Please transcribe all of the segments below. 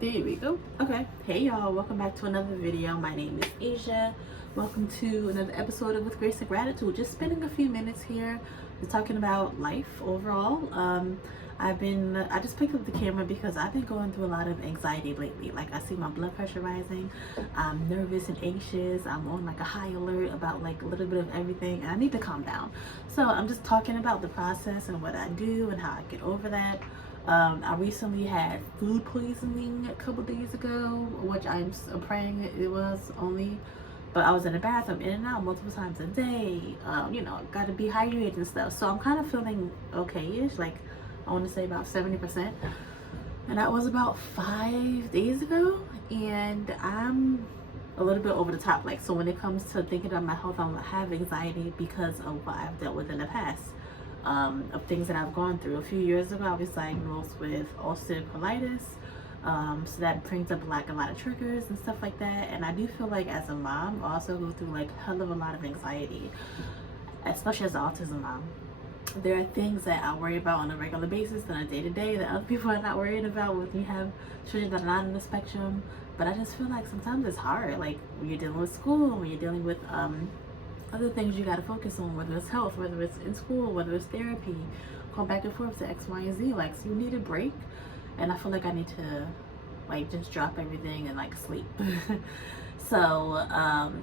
There we go. Okay. Hey y'all, welcome back to another video. My name is Asia. Welcome to another episode of With Grace and Gratitude. Just spending a few minutes here talking about life overall. I just picked up the camera because I've been going through a lot of anxiety lately. Like, I see my blood pressure rising. I'm nervous and anxious. I'm on like a high alert about like a little bit of everything, and I need to calm down. So I'm just talking about the process and what I do and how I get over that. I recently had food poisoning a couple days ago, which I'm praying it was only, but I was in the bathroom in and out multiple times a day. Got to be hydrated and stuff. So I'm kind of feeling okay-ish, like I want to say about 70%. And that was about 5 days ago, and I'm a little bit over the top. Like, so when it comes to thinking about my health, I have anxiety because of what I've dealt with in the past. Of things that I've gone through. A few years ago, I was diagnosed with ulcerative colitis, so that brings up like a lot of triggers and stuff like that. And I do feel like as a mom, I also go through like hell of a lot of anxiety, especially as an autism mom. There are things that I worry about on a regular basis, on a day-to-day, that other people are not worried about when you have children that are not on the spectrum. But I just feel like sometimes it's hard, like when you're dealing with school, when you're dealing with other things you got to focus on, whether it's health, whether it's in school, whether it's therapy, going back and forth to X, Y, and Z. Like, so you need a break, and I feel like I need to like just drop everything and like sleep. So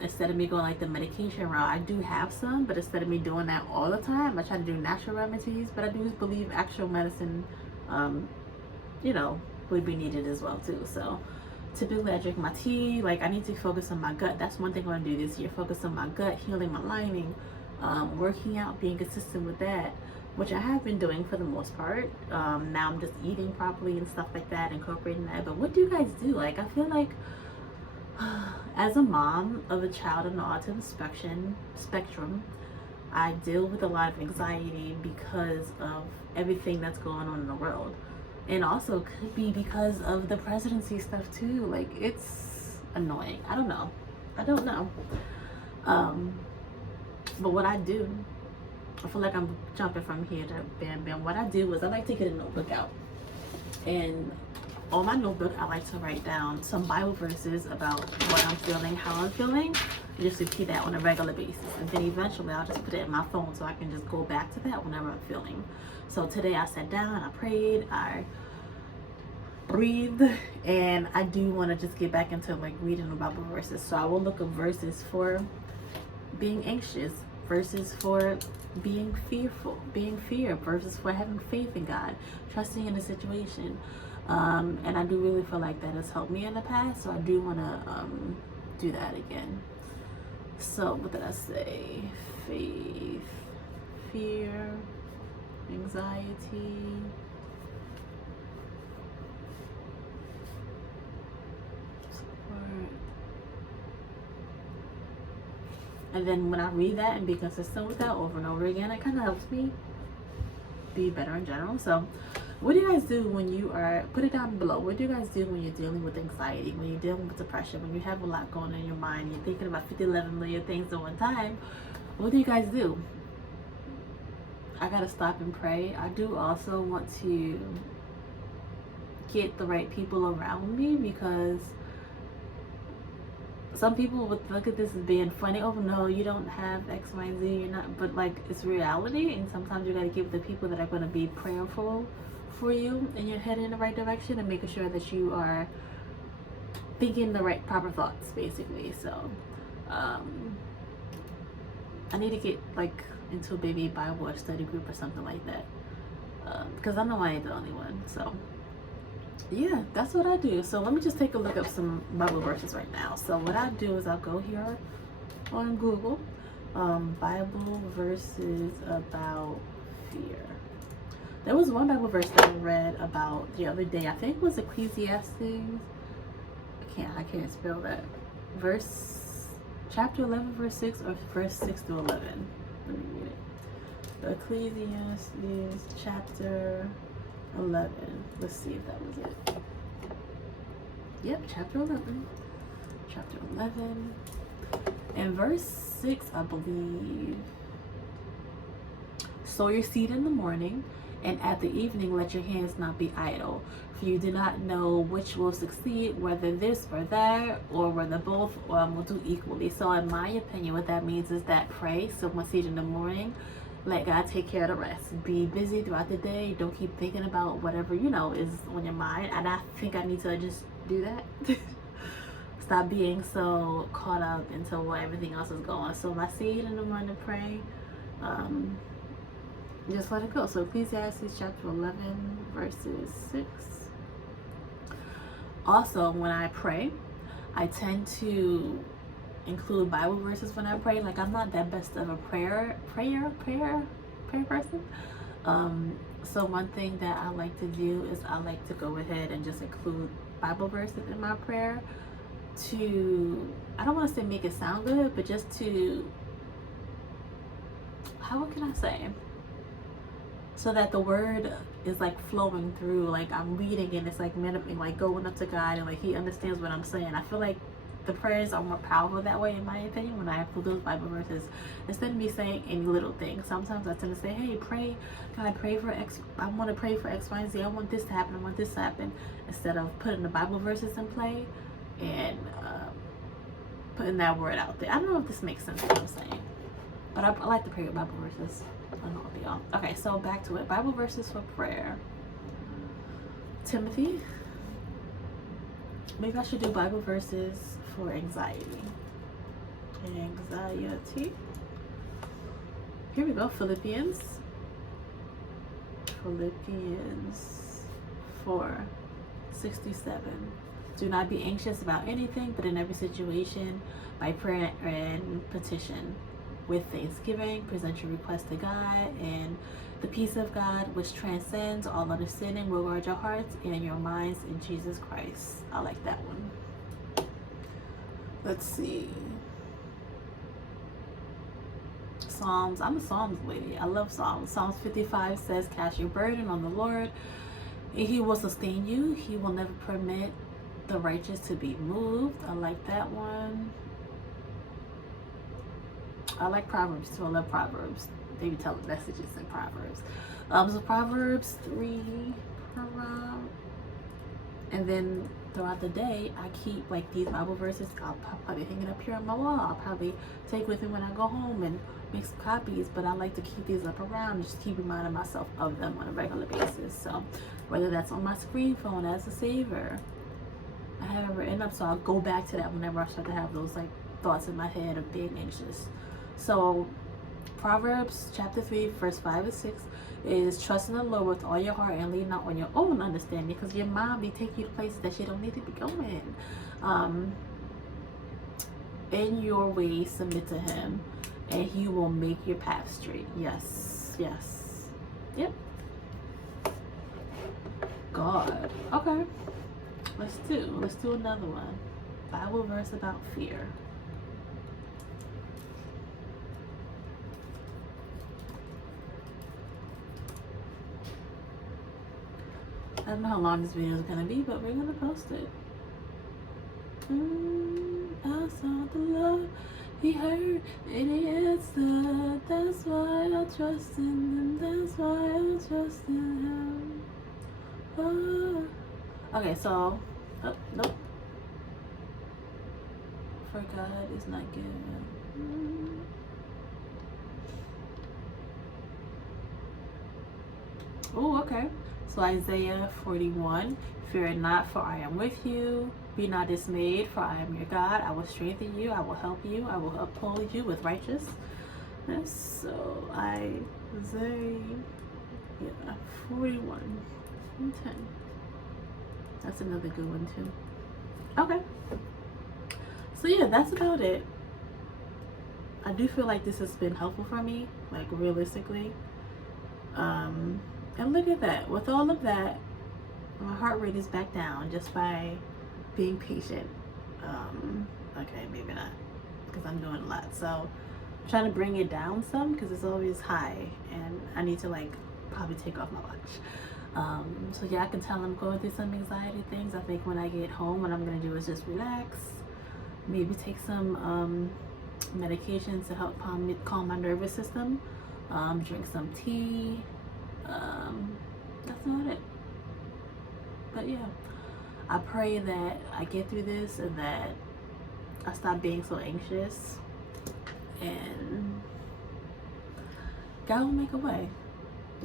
instead of me going like the medication route, I do have some, but instead of me doing that all the time, I try to do natural remedies. But I do believe actual medicine would be needed as well too. So typically I drink my tea. Like, I need to focus on my gut. That's one thing I'm going to do this year. Focus on my gut, healing my lining, working out, being consistent with that, which I have been doing for the most part. Now I'm just eating properly and stuff like that, incorporating that. But what do you guys do? Like, I feel like as a mom of a child on the autism spectrum, I deal with a lot of anxiety because of everything that's going on in the world. And also could be because of the presidency stuff too. Like, it's annoying. I don't know. But what I do, I feel like I'm jumping from here to bam bam. What I do is I like to get a notebook out, and on my notebook I like to write down some Bible verses about what I'm feeling, how I'm feeling, and just repeat that on a regular basis. And then eventually I'll just put it in my phone so I can just go back to that whenever I'm feeling. So today I sat down, I prayed, I breathed, and I do want to just get back into like reading the Bible verses. So I will look up verses for being anxious, verses for being fear, verses for having faith in God, trusting in the situation. And I do really feel like that has helped me in the past, so I do want to do that again. So what did I say? Faith, fear, anxiety, support. And then when I read that and be consistent with that over and over again, it kind of helps me be better in general. So what do you guys do when you are, put it down below, what do you guys do when you're dealing with anxiety, when you're dealing with depression, when you have a lot going on in your mind, you're thinking about 11 million things at one time? What do you guys do? I gotta stop and pray. I do also want to get the right people around me, because some people would look at this as being funny. Oh no, you don't have X, Y, and Z, you're not, but like, it's reality. And sometimes you gotta get with the people that are gonna be prayerful for you, and you're heading in the right direction, and making sure that you are thinking the right proper thoughts, basically. So I need to get like into a baby Bible or study group or something like that, because I know I ain't the only one. So yeah, that's what I do. So let me just take a look up some Bible verses right now. So what I do is I'll go here on Google, Bible verses about fear. There was one Bible verse that I read about the other day. I think it was Ecclesiastes. I can't spell that. Chapter 11, verse 6, or verse 6 to 11. Let me read it. Ecclesiastes, chapter 11. Let's see if that was it. Yep, chapter 11. Chapter 11. And verse 6, I believe. Sow your seed in the morning And at the evening, let your hands not be idle, for you do not know which will succeed, whether this or that, or whether both will do equally. So in my opinion, what that means is that pray someone seed in the morning, let God take care of the rest. Be busy throughout the day. Don't keep thinking about whatever, you know, is on your mind. And I think I need to just do that. Stop being so caught up into where everything else is going. So my seed in the morning, pray. Just let it go. So Ecclesiastes chapter 11 verses 6. Also, when I pray, I tend to include Bible verses when I pray. Like, I'm not that best of a prayer person. So one thing that I like to do is I like to go ahead and just include Bible verses in my prayer to, I don't want to say make it sound good, but just to, what can I say? So that the word is like flowing through, like I'm reading and it's like like going up to God and like He understands what I'm saying. I feel like the prayers are more powerful that way, in my opinion, when I include those Bible verses instead of me saying any little thing. Sometimes I tend to say, hey, pray, God, pray for X. I want to pray for X, Y, and Z. I want this to happen. I want this to happen. Instead of putting the Bible verses in play and putting that word out there. I don't know if this makes sense what I'm saying, but I like to pray with Bible verses. I don't know what they are. Okay, so back to it. Bible verses for prayer. Timothy. Maybe I should do Bible verses for anxiety. Anxiety. Here we go. Philippians 4:67. Do not be anxious about anything, but in every situation, by prayer and petition, with thanksgiving, present your request to God, and the peace of God, which transcends all understanding, will guard your hearts and your minds in Jesus Christ. I like that one. Let's see. Psalms. I'm a Psalms lady. I love Psalms. Psalms 55 says, cast your burden on the Lord, and He will sustain you. He will never permit the righteous to be moved. I like that one. I like Proverbs too. I love Proverbs. They be telling messages in Proverbs. So Proverbs 3 and then throughout the day, I keep like these Bible verses. I'll probably hang it up here on my wall. I'll probably take with me when I go home and make some copies. But I like to keep these up around and just keep reminding myself of them on a regular basis. So whether that's on my screen phone as a saver, I have it written up, so I'll go back to that whenever I start to have those like thoughts in my head of being anxious. So Proverbs chapter 3 verse 5 and 6 is trust in the Lord with all your heart and lean not on your own understanding, because your mind be taking you to places that you don't need to be going. In your ways submit to Him, and He will make your path straight. Yes, yes, yep. God. Okay, let's do another one. Bible verse about fear. I don't know how long this video is gonna be, but we're gonna post it. I saw the love He heard and He answered. That's why I trust in Him. That's why I trust in Him. Oh. Okay, so nope. For God is not given. Oh, okay. So Isaiah 41, fear not, for I am with you. Be not dismayed, for I am your God. I will strengthen you. I will help you. I will uphold you with righteousness. So Isaiah 41 and 10. That's another good one too. Okay. So yeah, that's about it. I do feel like this has been helpful for me, like realistically. And look at that. With all of that, my heart rate is back down just by being patient. Okay, maybe not, because I'm doing a lot. So I'm trying to bring it down some, because it's always high, and I need to like probably take off my watch. So yeah, I can tell I'm going through some anxiety things. I think when I get home, what I'm gonna do is just relax, maybe take some medication to help calm my nervous system, drink some tea, That's not it. But yeah, I pray that I get through this and that I stop being so anxious, and God will make a way.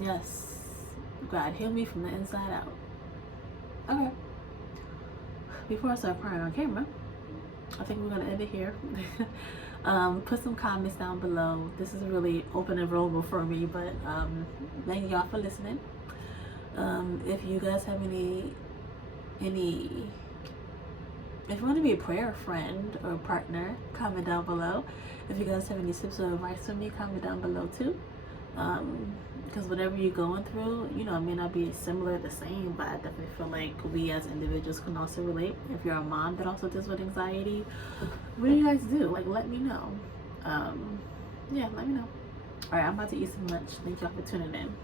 Yes, God, heal me from the inside out. Okay, before I start crying on camera, I think we're gonna end it here. Put some comments down below. This is really open and vulnerable for me, but thank y'all for listening. If you guys have any, if you want to be a prayer friend or partner, comment down below. If you guys have any tips or advice for me, comment down below too. Because whatever you're going through, you know, it may not be similar, the same, but I definitely feel like we as individuals can also relate. If you're a mom that also deals with anxiety, what do you guys do? Like, let me know. Yeah, let me know. All right, I'm about to eat some lunch. Thank y'all for tuning in.